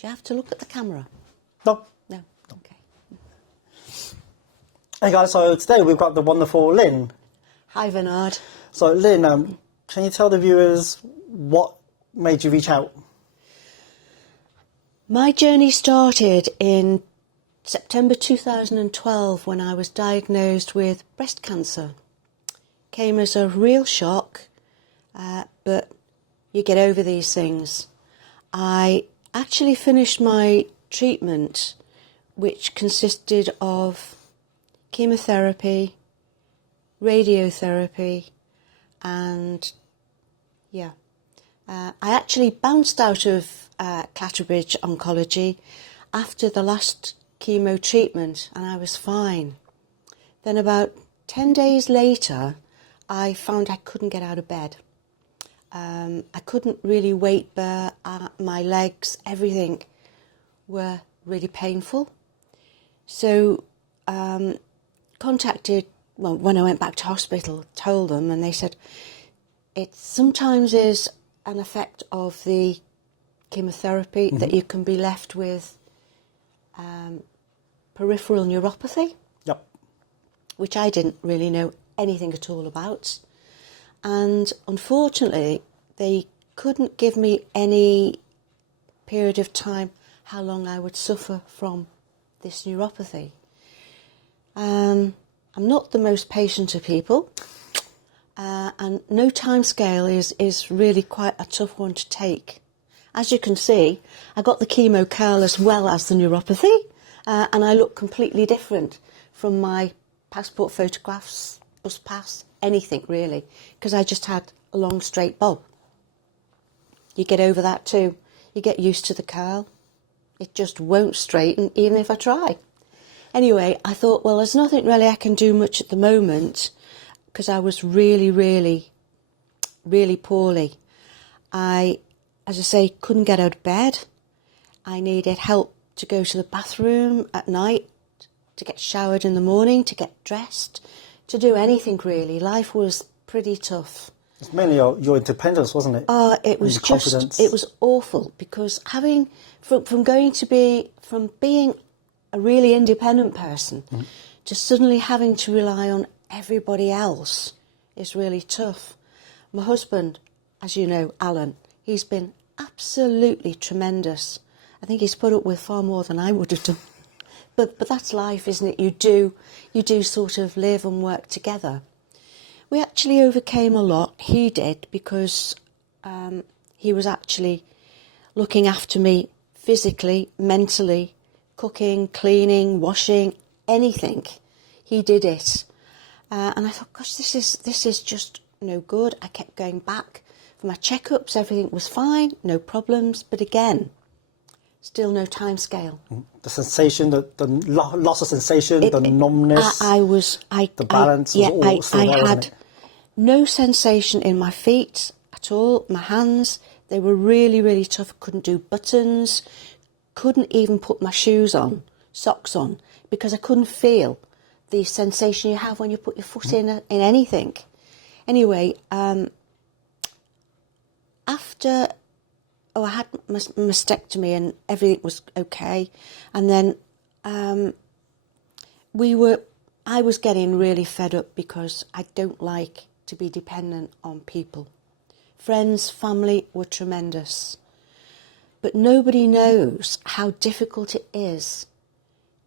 Do you have to look at the camera? No. No. Okay. Hey guys, so today we've got the wonderful Lynn. Hi, Bernard. So Lynn, can you tell the viewers what made you reach out? My journey started in September 2012 when I was diagnosed with breast cancer. Came as a real shock, but you get over these things. I actually finished my treatment, which consisted of chemotherapy, radiotherapy, and I actually bounced out of Clatterbridge Oncology after the last chemo treatment, and I was fine. Then about 10 days later, I found I couldn't get out of bed. I couldn't really weight bear. My legs, everything were really painful. So contacted, well, when I went back to hospital, told them, and they said it sometimes is an effect of the chemotherapy that you can be left with peripheral neuropathy. Yep. Which I didn't really know anything at all about. And unfortunately, they couldn't give me any period of time how long I would suffer from this neuropathy. I'm not the most patient of people, and no time scale is really quite a tough one to take. As you can see, I got the chemo curl as well as the neuropathy, and I look completely different from my passport photographs, bus pass, anything really, because I just had a long straight bob. You get over that too. You get used to the curl. It just won't straighten even if I try. Anyway, I thought, well, there's nothing really I can do much at the moment because I was really, really, really poorly. As I say, couldn't get out of bed. I needed help to go to the bathroom at night, to get showered in the morning, to get dressed, to do anything really. Life was pretty tough. It's mainly your independence, wasn't it? Oh, it was it was awful because from being a really independent person to suddenly having to rely on everybody else is really tough. My husband, as you know, Alan, he's been absolutely tremendous. I think he's put up with far more than I would have done. But that's life, isn't it? You do sort of live and work together. We actually overcame a lot. He did, because he was actually looking after me physically, mentally, cooking, cleaning, washing, anything. He did it. And I thought, gosh, this is just no good. I kept going back for my checkups. Everything was fine, no problems. But again, still no time scale. The sensation, the loss of sensation, the numbness, the balance was all still there, wasn't it? No sensation in my feet at all. My hands, they were really, really tough. I couldn't do buttons, couldn't even put my shoes on, socks on, because I couldn't feel the sensation you have when you put your foot in anything. Anyway, after... I had mastectomy and everything was okay. And then I was getting really fed up because I don't like to be dependent on people. Friends, family were tremendous. But nobody knows how difficult it is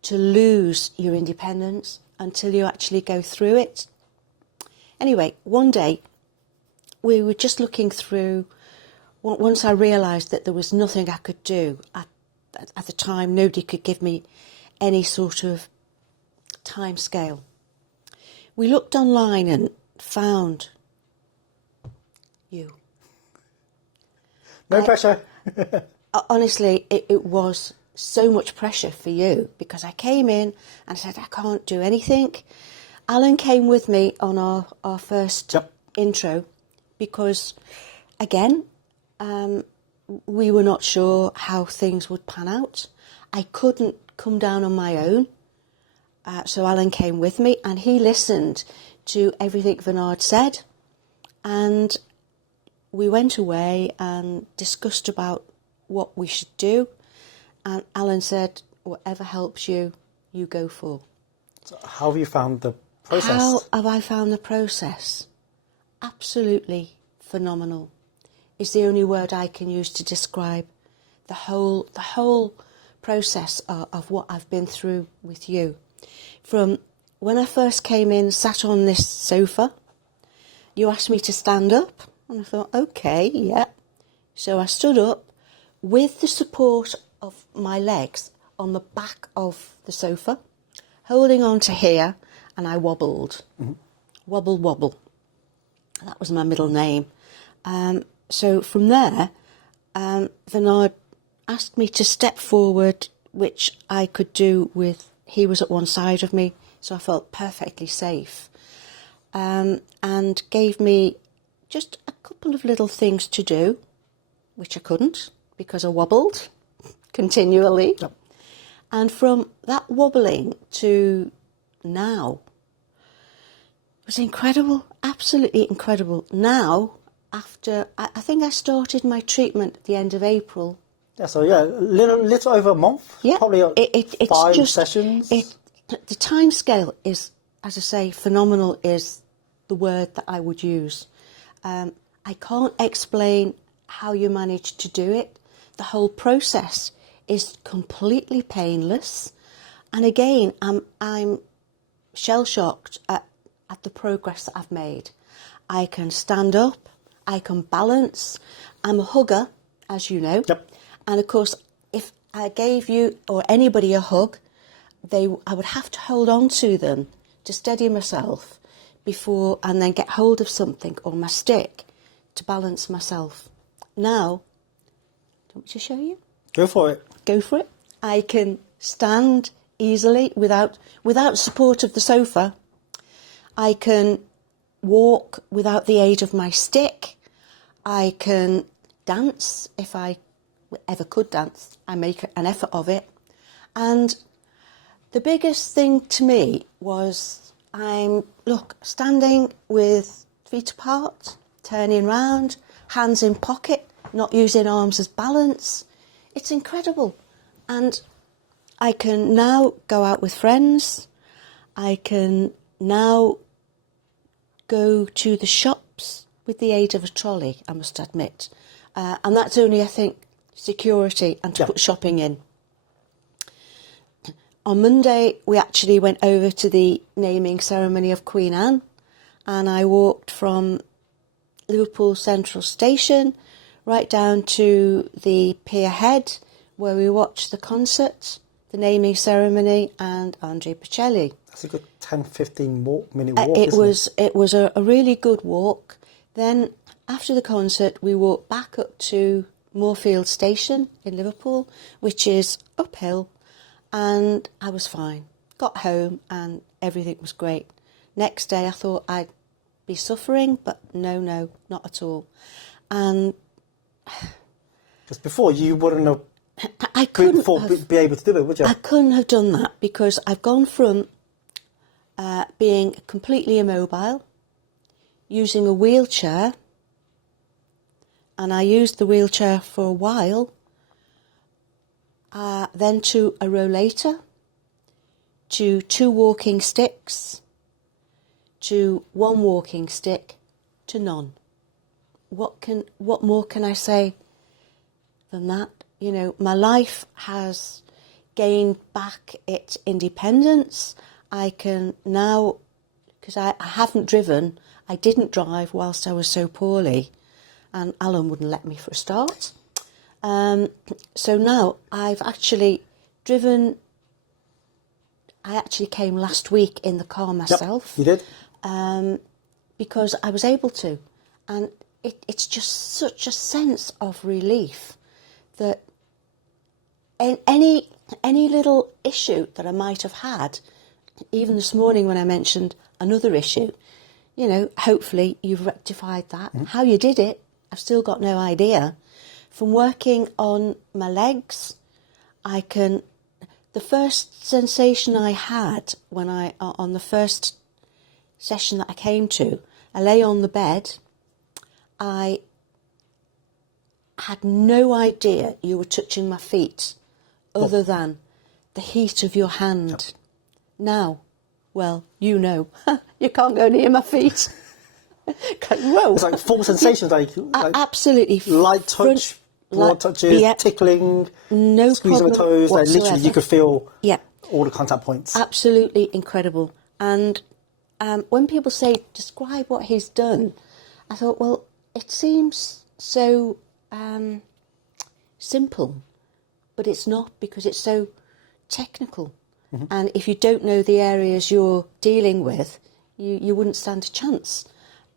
to lose your independence until you actually go through it. Anyway, one day we were just looking through. Once I realised that there was nothing I could do, at the time nobody could give me any sort of time scale. We looked online and found you. No pressure. Honestly, it was so much pressure for you because I came in and said, I can't do anything. Alan came with me on our first intro because, again, we were not sure how things would pan out. I couldn't come down on my own, so Alan came with me and he listened to everything Bernard said, and we went away and discussed about what we should do, And Alan said, whatever helps you, you go for. So how have you found the process? How have I found the process? Absolutely phenomenal is the only word I can use to describe the whole process of what I've been through with you. From when I first came in, sat on this sofa, you asked me to stand up, and I thought, okay, yeah. So I stood up with the support of my legs on the back of the sofa, holding on to here, and I wobbled. Mm-hmm. Wobble, wobble. That was my middle name. So from there, Bernard asked me to step forward, which I could do with, he was at one side of me, so I felt perfectly safe. And gave me just a couple of little things to do, which I couldn't because I wobbled continually. Yep. And from that wobbling to now, it was incredible, absolutely incredible. Now, after, I think I started my treatment at the end of April. Yeah, so yeah, little over a month. Yeah, probably it's 5 just, sessions. The time scale is, as I say, phenomenal is the word that I would use. I can't explain how you manage to do it. The whole process is completely painless. And again, I'm shell-shocked at the progress that I've made. I can stand up, I can balance. I'm a hugger, as you know. Yep. And of course, if I gave you or anybody a hug, I would have to hold on to them to steady myself before, and then get hold of something or my stick to balance myself. Now, do you want me to show you? Go for it. Go for it. I can stand easily without support of the sofa. I can walk without the aid of my stick. I can dance if I ever could dance. I make an effort of it. And the biggest thing to me was standing with feet apart, turning round, hands in pocket, not using arms as balance. It's incredible. And I can now go out with friends. I can now go to the shops with the aid of a trolley, I must admit. And that's only, I think, security and to put shopping in. On Monday, we actually went over to the naming ceremony of Queen Anne, and I walked from Liverpool Central Station right down to the pier head where we watched the concert, the naming ceremony, and Andre Bocelli. That's a good 10-15 minute walk. It was a really good walk. Then after the concert, we walked back up to Moorfield Station in Liverpool, which is uphill, and I was fine. Got home and everything was great. Next day I thought I'd be suffering, but no, not at all. And because before you wouldn't have I couldn't be able to do it, would you? I couldn't have done that because I've gone from being completely immobile, using a wheelchair, and I used the wheelchair for a while, then to a rollator, to 2 walking sticks, to 1 walking stick, to none. What more can I say than that? You know, my life has gained back its independence. I can now, because I haven't driven, I didn't drive whilst I was so poorly, and Alan wouldn't let me for a start. So now I've actually driven. I actually came last week in the car myself. Yep, you did. Because I was able to. And it's just such a sense of relief that any little issue that I might have had, even this morning when I mentioned another issue, you know, hopefully you've rectified that. Mm-hmm. How you did it, I've still got no idea. From working on my legs, the first sensation I had when on the first session that I came to, I lay on the bed, I had no idea you were touching my feet other than the heat of your hand. Yep. Now, well, you know, you can't go near my feet. Whoa. It's like full sensations, like absolutely. Light touch, broad touches, tickling, no squeezing the toes. Like literally, you could feel all the contact points. Absolutely incredible. And when people say, describe what he's done, I thought, well, it seems so simple, but it's not, because it's so technical. Mm-hmm. And if you don't know the areas you're dealing with, you wouldn't stand a chance.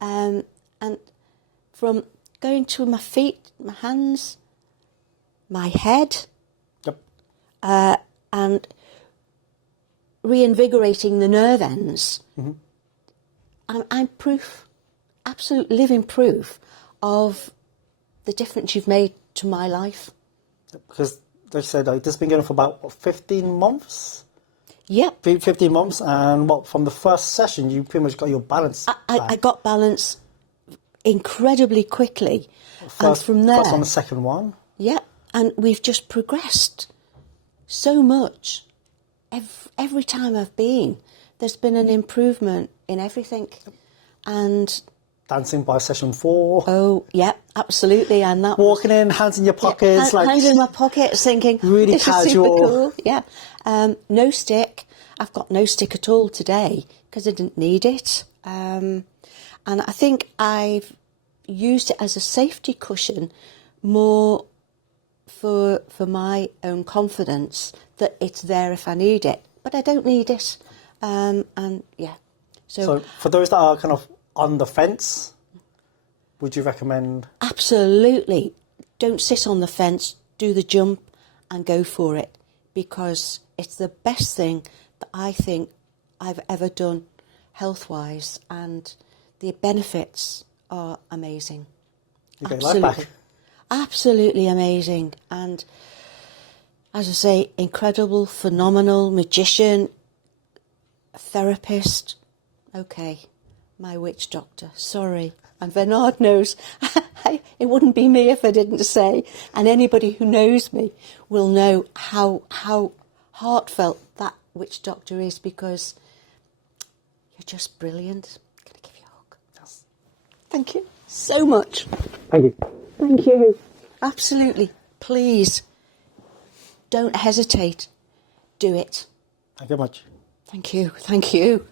And from going to my feet, my hands, my head, and reinvigorating the nerve ends, I'm proof, absolute living proof of the difference you've made to my life. Because they said this has been going on for about 15 months? Yep. 15 months, and from the first session, you pretty much got your balance I got balance incredibly quickly. And from there... First one, the second one. Yeah, and we've just progressed so much. Every time I've been, there's been an improvement in everything. And... Dancing by session 4. Oh, yeah, absolutely. And that walking in, hands in your pockets. Hands in my pockets, thinking, really this casual. Is super cool. Yeah. No stick. I've got no stick at all today because I didn't need it. And I think I've used it as a safety cushion more for my own confidence that it's there if I need it. But I don't need it. And yeah. So for those that are kind of on the fence, would you recommend? Absolutely. Don't sit on the fence, do the jump and go for it, because it's the best thing that I think I've ever done health-wise, and the benefits are amazing. You get life back. Absolutely amazing. And as I say, incredible, phenomenal, magician, therapist. Okay. My witch doctor, sorry. And Bernard knows. It wouldn't be me if I didn't say. And anybody who knows me will know how heartfelt that witch doctor is, because you're just brilliant. I'm going to give you a hug. Yes. Thank you so much. Thank you. Thank you. Absolutely. Please, don't hesitate. Do it. Thank you very much. Thank you. Thank you.